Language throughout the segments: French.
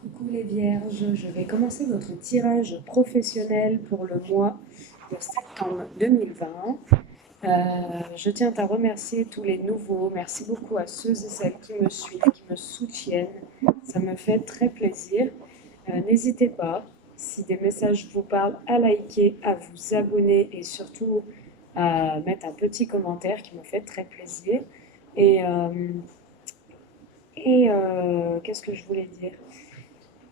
Coucou les vierges, je vais commencer votre tirage professionnel pour le mois de septembre 2020. Je tiens à remercier tous les nouveaux. Merci beaucoup à ceux et celles qui me suivent, qui me soutiennent. Ça me fait très plaisir. N'hésitez pas, si des messages vous parlent, à liker, à vous abonner et surtout à mettre un petit commentaire qui me fait très plaisir. Et, euh, Qu'est-ce que je voulais dire?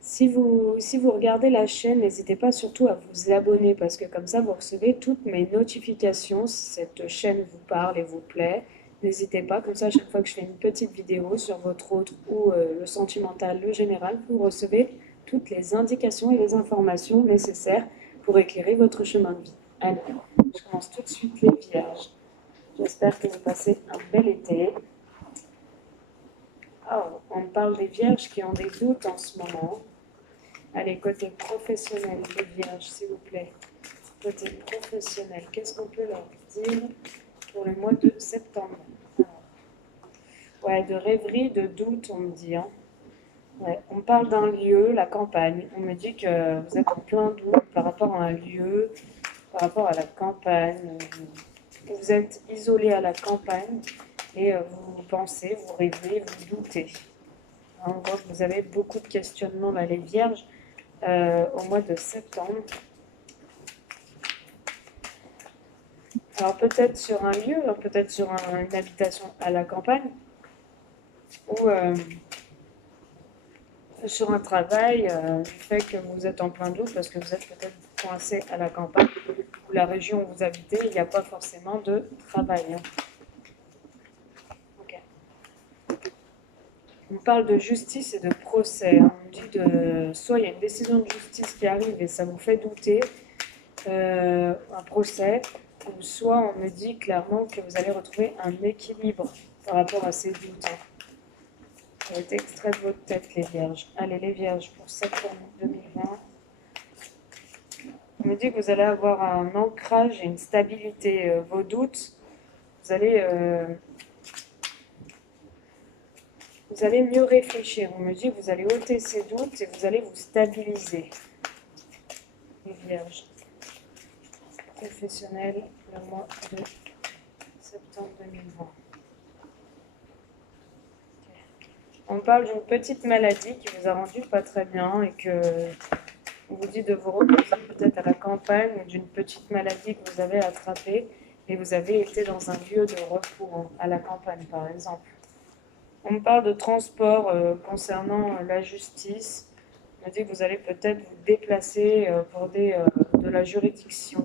Si vous regardez la chaîne, n'hésitez pas surtout à vous abonner parce que comme ça, vous recevez toutes mes notifications si cette chaîne vous parle et vous plaît. N'hésitez pas, comme ça, à chaque fois que je fais une petite vidéo sur votre autre ou le sentimental, le général, vous recevez toutes les indications et les informations nécessaires pour éclairer votre chemin de vie. Allez, je commence tout de suite les vierges. J'espère que vous passez un bel été. Oh, on parle des vierges qui ont des doutes en ce moment. Allez, côté professionnel, les vierges, s'il vous plaît. Côté professionnel, qu'est-ce qu'on peut leur dire pour le mois de septembre? Ouais, de rêverie, de doute, on me dit. Hein. Ouais, on parle d'un lieu, la campagne. On me dit que vous êtes en plein doute par rapport à un lieu, par rapport à la campagne. Vous êtes isolé à la campagne et vous pensez, vous rêvez, vous doutez. Hein, on voit que vous avez beaucoup de questionnements là, les vierges, au mois de septembre. Alors peut-être sur un lieu, peut-être sur une habitation à la campagne, ou sur un travail, du fait que vous êtes en plein doute parce que vous êtes peut-être coincé à la campagne, ou la région où vous habitez, il n'y a pas forcément de travail. Hein. Okay. On parle de justice et de procès. Hein. On dit de soit il y a une décision de justice qui arrive et ça vous fait douter, un procès, ou soit on me dit clairement que vous allez retrouver un équilibre par rapport à ces doutes. Hein. Ça va être extrait de votre tête, les vierges. Allez, les vierges, pour septembre 2020. On me dit que vous allez avoir un ancrage et une stabilité. Vos doutes, vous allez mieux réfléchir. On me dit que vous allez ôter ces doutes et vous allez vous stabiliser. Les vierges. Professionnel, le mois de septembre 2020. On parle d'une petite maladie qui vous a rendu pas très bien et que on vous dit de vous reposer peut-être à la campagne ou d'une petite maladie que vous avez attrapée et vous avez été dans un lieu de repos, hein, à la campagne par exemple. On me parle de transport concernant la justice. On me dit que vous allez peut-être vous déplacer pour de la juridiction.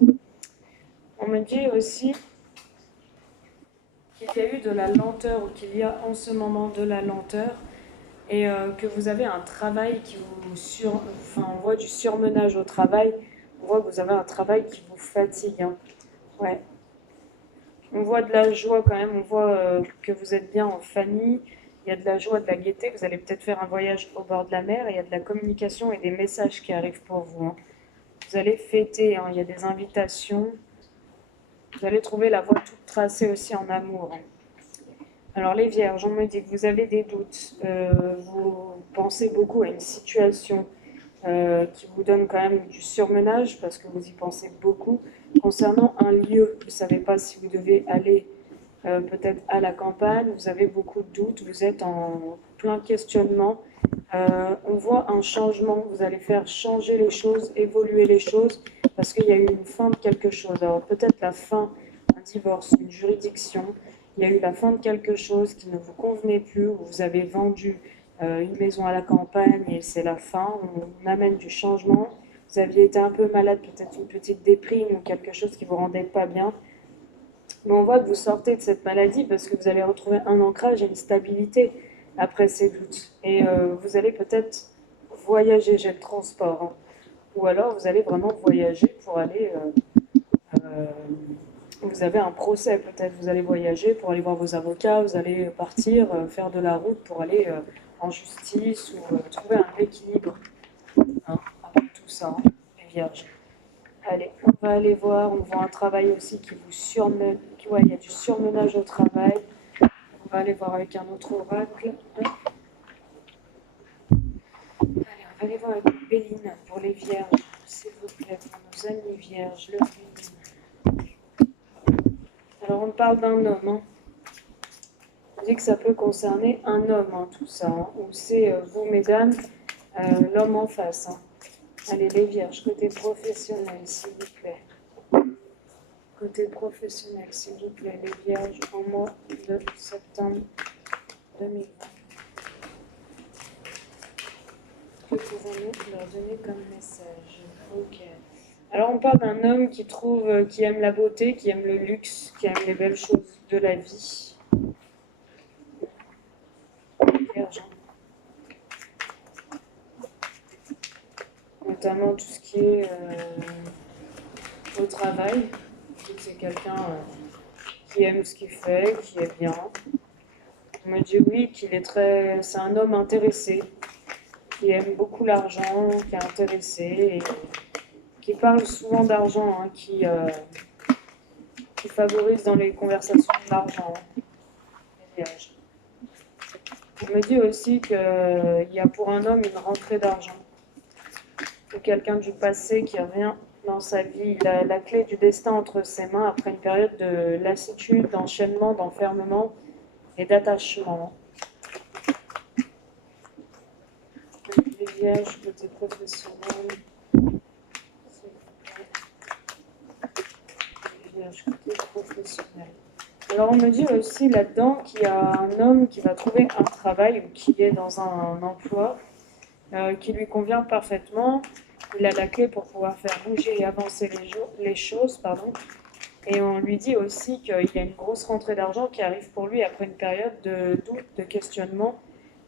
On me dit aussi qu'il y a eu de la lenteur ou qu'il y a en ce moment de la lenteur et que vous avez un travail qui vous enfin, on voit du surmenage au travail, on voit que vous avez un travail qui vous fatigue. Hein. Ouais. On voit de la joie quand même, on voit que vous êtes bien en famille, il y a de la joie, de la gaieté, vous allez peut-être faire un voyage au bord de la mer, et il y a de la communication et des messages qui arrivent pour vous. Hein. Vous allez fêter, hein, il y a des invitations, vous allez trouver la voie toute tracée aussi en amour. Hein. Alors les vierges, on me dit que vous avez des doutes, vous pensez beaucoup à une situation qui vous donne quand même du surmenage parce que vous y pensez beaucoup. Concernant un lieu, vous ne savez pas si vous devez aller peut-être à la campagne, vous avez beaucoup de doutes, vous êtes en plein questionnement. On voit un changement, vous allez faire changer les choses, évoluer les choses parce qu'il y a eu une fin de quelque chose. Alors peut-être la fin, un divorce, une juridiction, il y a eu la fin de quelque chose qui ne vous convenait plus, où vous avez vendu une maison à la campagne et c'est la fin, on amène du changement. Vous aviez été un peu malade, peut-être une petite déprime ou quelque chose qui ne vous rendait pas bien. Mais on voit que vous sortez de cette maladie parce que vous allez retrouver un ancrage et une stabilité après ces doutes. Et vous allez peut-être voyager, j'ai le transport. Hein. Ou alors vous allez vraiment voyager pour aller... euh, vous avez un procès peut-être, vous allez voyager pour aller voir vos avocats, vous allez partir, faire de la route pour aller en justice ou trouver un équilibre. Hein, avec tout ça, hein, les vierges. Allez, on va aller voir, on voit un travail aussi qui vous surmène, ouais, il y a du surmenage au travail. On va aller voir avec un autre oracle. Allez, on Allez voir avec Béline pour les vierges, s'il vous plaît, pour nos amis vierges, le Béline. Alors on parle d'un homme, hein. On dit que ça peut concerner un homme, hein, tout ça, hein, ou c'est vous, mesdames, l'homme en face. Hein. Allez, les vierges, côté professionnel, s'il vous plaît. Côté professionnel, s'il vous plaît, les vierges, en mois de septembre 2020. Que pouvons-nous leur donner comme message? Ok. Alors on parle d'un homme qui trouve, qui aime la beauté, qui aime le luxe, qui aime les belles choses de la vie. Vierge. Notamment tout ce qui est au travail. C'est quelqu'un qui aime ce qu'il fait, qui est bien. On me dit oui, c'est un homme intéressé, qui aime beaucoup l'argent, qui est intéressé, et qui parle souvent d'argent, hein, qui favorise dans les conversations de l'argent. Hein. On me dit aussi qu'il y a pour un homme une rentrée d'argent. C'est quelqu'un du passé qui revient dans sa vie. Il a la clé du destin entre ses mains après une période de lassitude, d'enchaînement, d'enfermement et d'attachement. Les vierges, côté professionnel. Les vierges, côté professionnel. Alors on me dit aussi là-dedans qu'il y a un homme qui va trouver un travail ou qui est dans un emploi qui lui convient parfaitement. Il a la clé pour pouvoir faire bouger et avancer les choses. Pardon. Et on lui dit aussi qu'il y a une grosse rentrée d'argent qui arrive pour lui après une période de doute, de questionnement.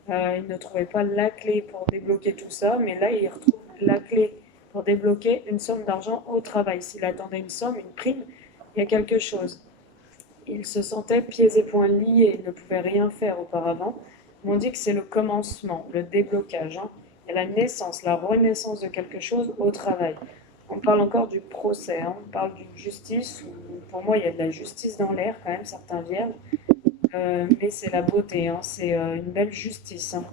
Il ne trouvait pas la clé pour débloquer tout ça, mais là il retrouve la clé pour débloquer une somme d'argent au travail. S'il attendait une somme, une prime, il y a quelque chose. Il se sentait pieds et poings liés, il ne pouvait rien faire auparavant. On dit que c'est le commencement, le déblocage, hein, et la naissance, la renaissance de quelque chose au travail. On parle encore du procès, hein, on parle d'une justice, où pour moi il y a de la justice dans l'air quand même, certains vierges, mais c'est la beauté, hein, c'est une belle justice. Hein.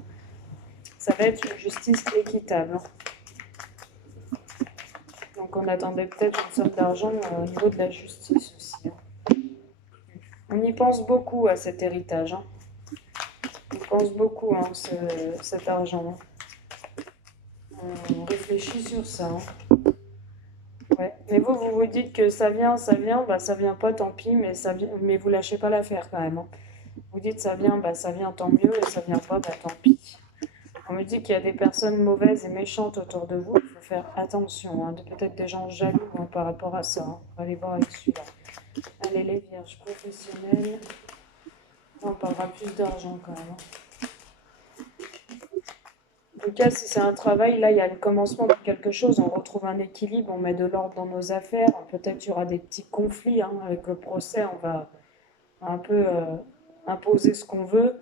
Ça va être une justice équitable. Hein. Donc on attendait peut-être une somme d'argent au niveau de la justice aussi. Hein. On y pense beaucoup à cet héritage. Hein. On pense beaucoup à cet argent. Hein. On réfléchit sur ça. Hein. Ouais. Mais vous dites que ça vient, bah ça vient pas, tant pis, mais vous lâchez pas l'affaire quand même. Hein. Vous dites ça vient, bah ça vient, tant mieux, et ça vient pas, bah tant pis. On me dit qu'il y a des personnes mauvaises et méchantes autour de vous, il faut faire attention. Hein. Peut-être des gens jaloux hein, par rapport à ça. Hein. On va aller voir avec celui-là. Allez, les vierges professionnelles. On parlera plus d'argent quand même. Hein. En tout cas, si c'est un travail, là, il y a le commencement de quelque chose. On retrouve un équilibre, on met de l'ordre dans nos affaires. Peut-être il y aura des petits conflits hein, avec le procès. On va un peu imposer ce qu'on veut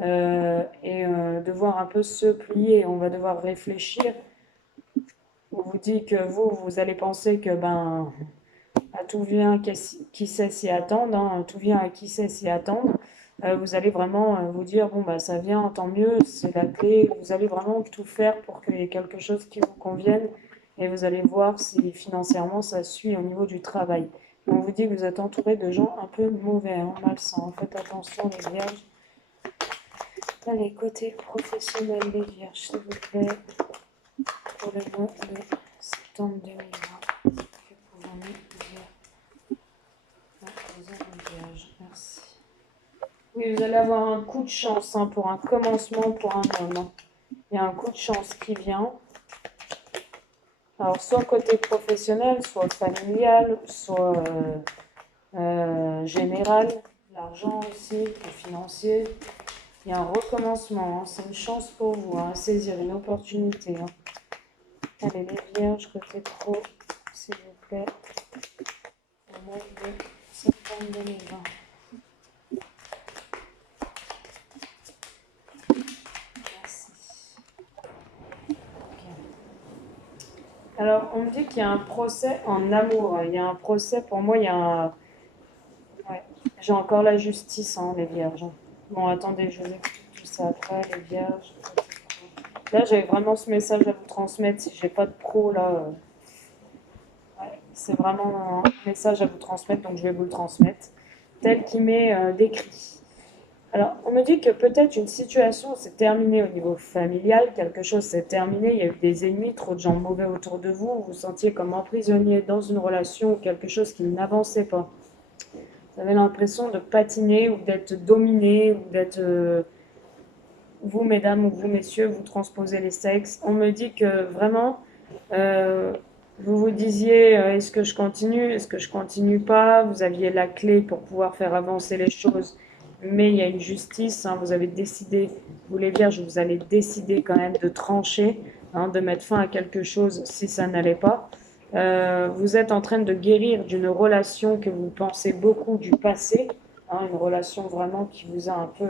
et devoir un peu se plier. On va devoir réfléchir. On vous dit que vous allez penser que à tout vient qui sait s'y attendre. Hein, tout vient à qui sait s'y attendre. Vous allez vraiment vous dire, bon, bah, ça vient, tant mieux, c'est la clé. Vous allez vraiment tout faire pour qu'il y ait quelque chose qui vous convienne et vous allez voir si financièrement ça suit au niveau du travail. On vous dit que vous êtes entouré de gens un peu mauvais, hein, malsains. Faites attention, les vierges. Allez, côté professionnel, les vierges, s'il vous plaît, pour le mois de septembre 2020. Que pouvons-nous dire? Vous avez vierge, merci. Oui, vous allez avoir un coup de chance hein, pour un commencement pour un homme. Hein. Il y a un coup de chance qui vient. Alors, soit côté professionnel, soit familial, soit général, l'argent aussi, le financier. Il y a un recommencement. Hein. C'est une chance pour vous hein, à saisir une opportunité. Hein. Allez, les vierges, côté pro, s'il vous plaît, au mois de septembre 2020. Alors, on me dit qu'il y a un procès en amour. Il y a un procès, pour moi, il y a un... Ouais. J'ai encore la justice, hein, les vierges. Bon, attendez, je vous explique tout ça après, les vierges. Là, j'avais vraiment ce message à vous transmettre. Si j'ai pas de pro, là, ouais, c'est vraiment un message à vous transmettre, donc je vais vous le transmettre, tel qu'il m'est décrit. Alors, on me dit que peut-être une situation s'est terminée au niveau familial, quelque chose s'est terminé, il y a eu des ennemis, trop de gens mauvais autour de vous, vous vous sentiez comme emprisonnier dans une relation ou quelque chose qui n'avançait pas. Vous avez l'impression de patiner ou d'être dominé ou d'être vous, mesdames, ou vous, messieurs, vous transposez les sexes. On me dit que vraiment, euh, vous vous disiez, est-ce que je continue, est-ce que je continue pas? Vous aviez la clé pour pouvoir faire avancer les choses, mais il y a une justice, hein, vous avez décidé, vous les vierges, vous allez décider quand même de trancher, hein, de mettre fin à quelque chose si ça n'allait pas. Vous êtes en train de guérir d'une relation que vous pensez beaucoup du passé, hein, une relation vraiment qui vous a un peu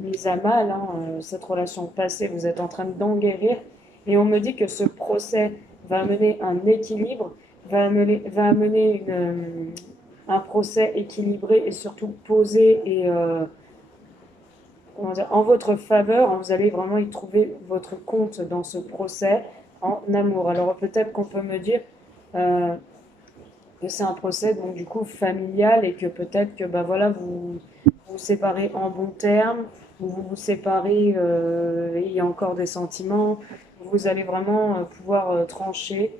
mise à mal, hein, cette relation passée, vous êtes en train d'en guérir. Et on me dit que ce procès va amener un équilibre, va amener un procès équilibré et surtout posé et comment dire, en votre faveur. Hein, vous allez vraiment y trouver votre compte dans ce procès en amour. Alors peut-être qu'on peut me dire euh, que c'est un procès donc du coup familial et que peut-être que bah voilà vous séparez en bons termes ou vous vous séparez et il y a encore des sentiments. Vous allez vraiment pouvoir trancher.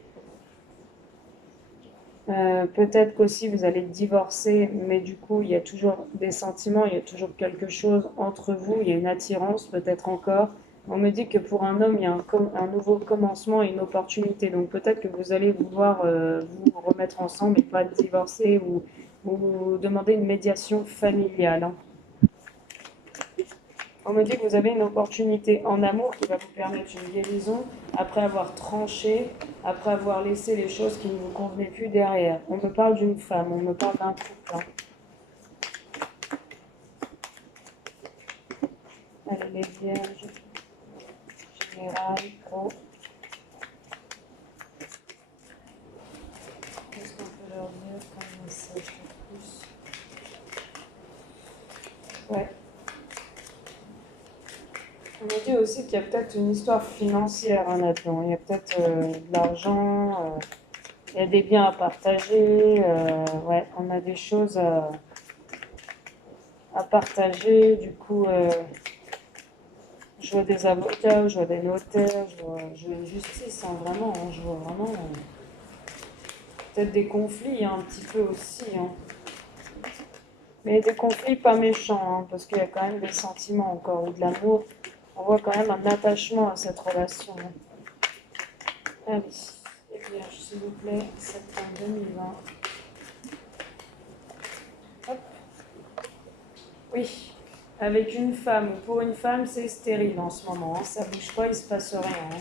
Peut-être qu'aussi vous allez divorcer, mais du coup il y a toujours des sentiments, il y a toujours quelque chose entre vous, il y a une attirance peut-être encore. On me dit que pour un homme il y a un nouveau commencement et une opportunité, donc peut-être que vous allez vouloir vous remettre ensemble et pas divorcer ou demander une médiation familiale. Hein. On me dit que vous avez une opportunité en amour qui va vous permettre une guérison après avoir tranché, après avoir laissé les choses qui ne vous convenaient plus derrière. On me parle d'une femme, on me parle d'un couple. Hein. Allez, les vierges, général, pro. Qu'est-ce qu'on peut leur dire comme message de plus? Ouais. On me dit aussi qu'il y a peut-être une histoire financière hein, là-dedans. Il y a peut-être de l'argent, il y a des biens à partager. Ouais, on a des choses à partager. Du coup, je vois des avocats, je vois des notaires, je vois une justice, hein, vraiment. Hein, je vois vraiment peut-être des conflits hein, un petit peu aussi. Hein. Mais des conflits pas méchants, hein, parce qu'il y a quand même des sentiments encore, ou de l'amour. On voit quand même un attachement à cette relation. Hein. Allez, les vierges, s'il vous plaît, septembre 2020. Hop. Oui, avec une femme ou pour une femme, c'est stérile en ce moment. Hein. Ça bouge pas, il se passe rien. Hein.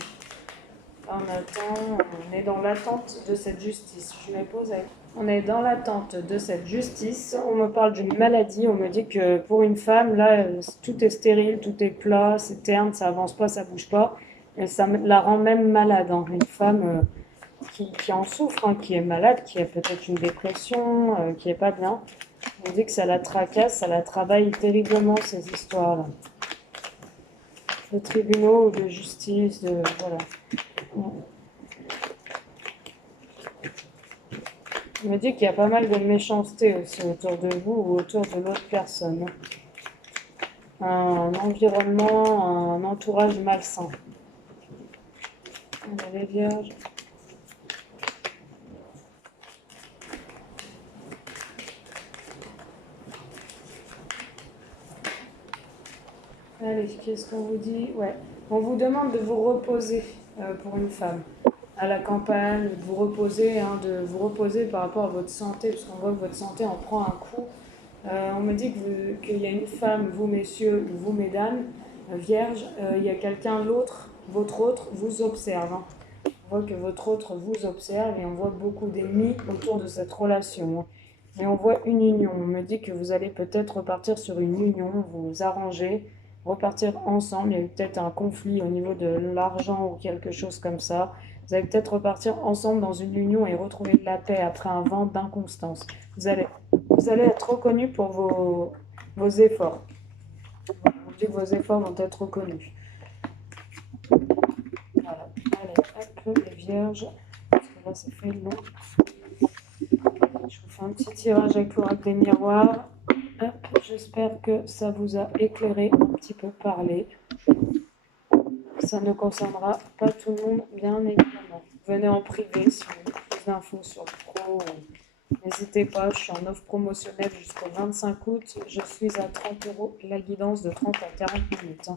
On attend, on est dans l'attente de cette justice. Je me pose avec. On est dans l'attente de cette justice. On me parle d'une maladie. On me dit que pour une femme, là, tout est stérile, tout est plat, c'est terne, ça avance pas, ça bouge pas. Et ça la rend même malade. Hein. Une femme qui en souffre, hein, qui est malade, qui a peut-être une dépression, qui est pas bien. On dit que ça la tracasse, ça la travaille terriblement, ces histoires-là. De tribunaux, de justice, de. Voilà. Il me dit qu'il y a pas mal de méchanceté aussi autour de vous ou autour de l'autre personne. Un environnement, un entourage malsain. On a les vierges. Allez, qu'est-ce qu'on vous dit? Ouais. On vous demande de vous reposer pour une femme à la campagne, de vous reposer, hein, de vous reposer par rapport à votre santé, parce qu'on voit que votre santé en prend un coup. On me dit qu'il y a une femme, vous messieurs ou vous mesdames, vierges, il y a quelqu'un, l'autre, votre autre, vous observe. Hein. On voit que votre autre vous observe et on voit beaucoup d'ennemis autour de cette relation. Hein. Mais on voit une union. On me dit que vous allez peut-être repartir sur une union, vous arranger, repartir ensemble. Il y a eu peut-être un conflit au niveau de l'argent ou quelque chose comme ça. Vous allez peut-être repartir ensemble dans une union et retrouver de la paix après un vent d'inconstance. Vous allez être reconnu pour vos efforts. On dit que vos efforts vont être reconnus. Hop, les vierges, parce que là, ça fait long. Je vous fais un petit tirage avec l'oracle des miroirs. J'espère que ça vous a éclairé, un petit peu parlé. Ça ne concernera pas tout le monde, bien évidemment. Venez en privé si vous voulez plus d'infos sur le pro. N'hésitez pas, je suis en offre promotionnelle jusqu'au 25 août. Je suis à 30 € la guidance de 30 à 40 minutes.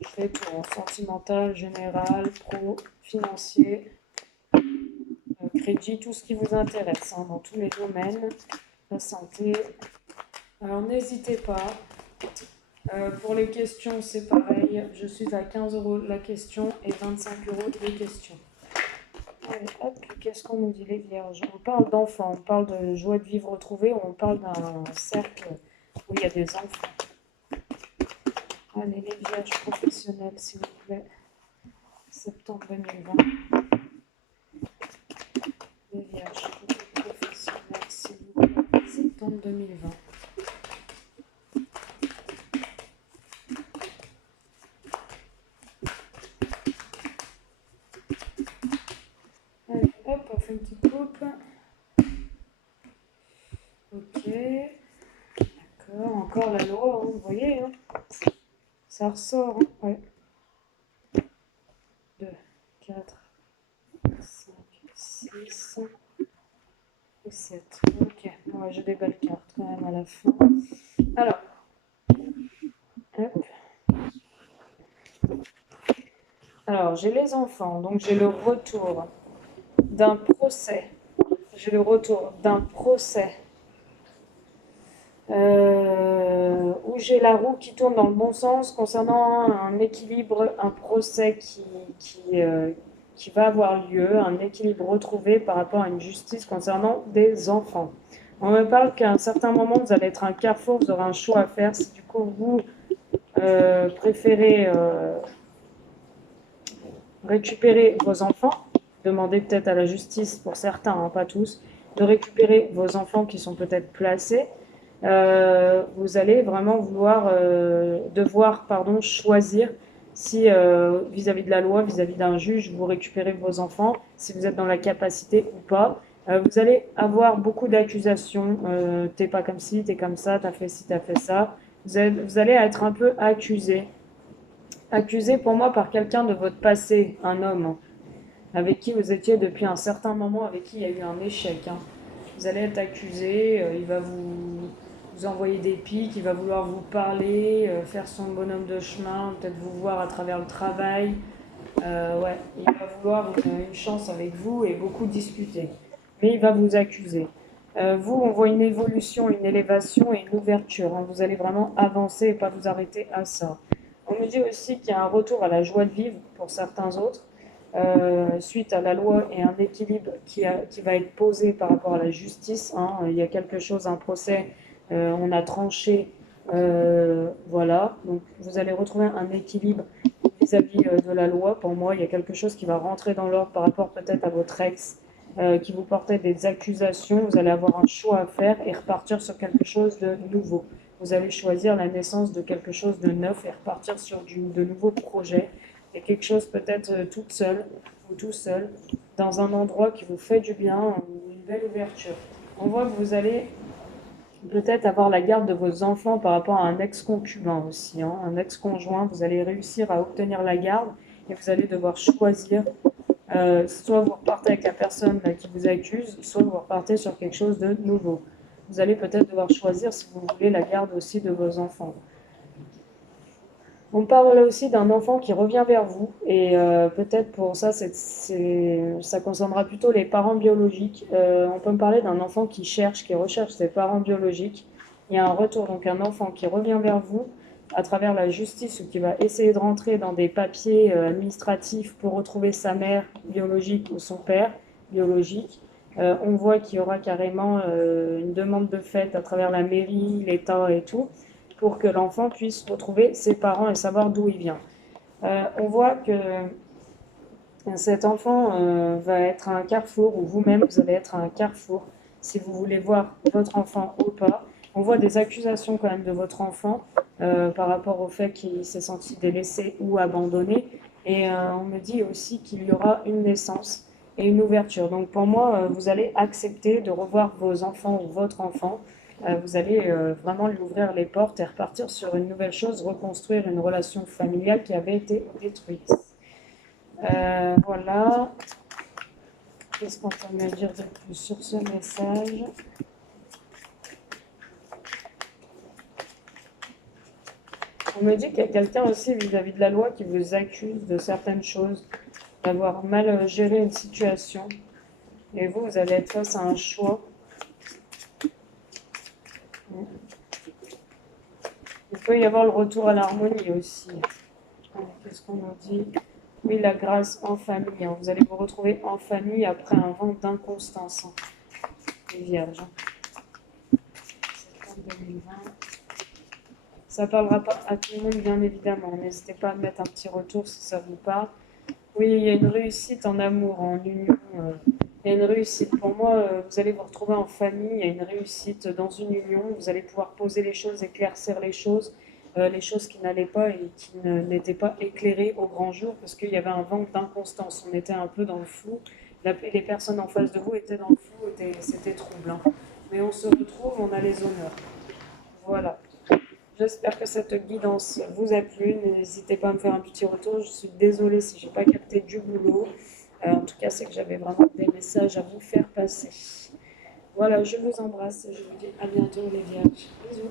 Je fais tout en sentimental, général, pro, financier, crédit, tout ce qui vous intéresse, dans tous les domaines, la santé. Alors n'hésitez pas. Pour les questions, c'est pareil. Je suis à 15 € la question et 25 € les questions. Allez, hop, qu'est-ce qu'on nous dit les vierges? On parle d'enfants, on parle de joie de vivre retrouvée, ou on parle d'un cercle où il y a des enfants. Allez, les vierges professionnelles, s'il vous plaît. Septembre 2020. Les vierges professionnelles, s'il vous plaît. Septembre 2020. Allez, hop, on fait une petite coupe. Ok. D'accord, encore la loi, vous voyez, ça ressort, ouais. 2, 4, 5, 6 et 7. Ok, ouais, j'ai des belles cartes quand même à la fin. Alors, hop. Alors, j'ai les enfants, donc j'ai le retour d'un procès. J'ai le retour d'un procès où j'ai la roue qui tourne dans le bon sens concernant un équilibre, un procès qui va avoir lieu, un équilibre retrouvé par rapport à une justice concernant des enfants. On me parle qu'à un certain moment, vous allez être un carrefour, vous aurez un choix à faire. Si du coup, vous préférez récupérer vos enfants, demandez peut-être à la justice, pour certains, pas tous, de récupérer vos enfants qui sont peut-être placés, vous allez vraiment devoir choisir si vis-à-vis de la loi, vis-à-vis d'un juge, vous récupérez vos enfants, si vous êtes dans la capacité ou pas. Vous allez avoir beaucoup d'accusations, t'es pas comme ci, t'es comme ça, t'as fait ci, t'as fait ça. Vous allez être un peu accusé. Accusé pour moi par quelqu'un de votre passé, un homme avec qui vous étiez depuis un certain moment, avec qui il y a eu un échec. Vous allez être accusé, il va vous envoyer des pics, il va vouloir vous parler, faire son bonhomme de chemin, peut-être vous voir à travers le travail. Ouais, il va vouloir une chance avec vous et beaucoup discuter. Mais il va vous accuser. Vous, on voit une évolution, une élévation et une ouverture. Vous allez vraiment avancer et pas vous arrêter à ça. On me dit aussi qu'il y a un retour à la joie de vivre pour certains autres, suite à la loi et un équilibre qui va être posé par rapport à la justice. Il y a quelque chose, un procès, on a tranché, voilà. Donc vous allez retrouver un équilibre vis-à-vis de la loi. Pour moi, il y a quelque chose qui va rentrer dans l'ordre par rapport peut-être à votre ex qui vous portait des accusations. Vous allez avoir un choix à faire et repartir sur quelque chose de nouveau. Vous allez choisir la naissance de quelque chose de neuf et repartir sur de nouveaux projets. Et quelque chose peut-être toute seule ou tout seul, dans un endroit qui vous fait du bien, une belle ouverture. On voit que vous allez peut-être avoir la garde de vos enfants par rapport à un ex-concubin aussi, un ex-conjoint. Vous allez réussir à obtenir la garde et vous allez devoir choisir. Soit vous repartez avec la personne qui vous accuse, soit vous repartez sur quelque chose de nouveau. Vous allez peut-être devoir choisir si vous voulez la garde aussi de vos enfants. On parle aussi d'un enfant qui revient vers vous et peut-être pour ça, ça concernera plutôt les parents biologiques. On peut me parler d'un enfant qui recherche ses parents biologiques. Il y a un retour, donc un enfant qui revient vers vous à travers la justice ou qui va essayer de rentrer dans des papiers administratifs pour retrouver sa mère biologique ou son père biologique. On voit qu'il y aura carrément une demande de fait à travers la mairie, l'État et tout, pour que l'enfant puisse retrouver ses parents et savoir d'où il vient. On voit que cet enfant va être à un carrefour, ou vous-même, vous allez être à un carrefour, si vous voulez voir votre enfant ou pas. On voit des accusations quand même de votre enfant par rapport au fait qu'il s'est senti délaissé ou abandonné. Et on me dit aussi qu'il y aura une naissance et une ouverture. Donc pour moi, vous allez accepter de revoir vos enfants ou votre enfant. Vous allez vraiment lui ouvrir les portes et repartir sur une nouvelle chose, reconstruire une relation familiale qui avait été détruite. Voilà. Qu'est-ce qu'on peut me dire de plus sur ce message? On me dit qu'il y a quelqu'un aussi vis-à-vis de la loi qui vous accuse de certaines choses, d'avoir mal géré une situation. Et vous, vous allez être face à un choix. Il peut y avoir le retour à l'harmonie aussi. Qu'est-ce qu'on nous dit? Oui, la grâce en famille. Vous allez vous retrouver en famille après un vent d'inconstance. Les vierges. Septembre 2020. Ça ne parlera pas à tout le monde, bien évidemment. N'hésitez pas à mettre un petit retour si ça vous parle. Oui, il y a une réussite en amour, en union. Il y a une réussite. Pour moi, vous allez vous retrouver en famille. Il y a une réussite dans une union. Vous allez pouvoir poser les choses, éclaircir les choses qui n'allaient pas et qui n'étaient pas éclairées au grand jour parce qu'il y avait un vent d'inconstance. On était un peu dans le flou. Les personnes en face de vous étaient dans le flou. C'était troublant. Mais on se retrouve, on a les honneurs. Voilà. J'espère que cette guidance vous a plu. N'hésitez pas à me faire un petit retour. Je suis désolée si je n'ai pas capté du boulot. En tout cas, c'est que j'avais vraiment des messages à vous faire passer. Voilà, je vous embrasse et je vous dis à bientôt les vierges. Bisous.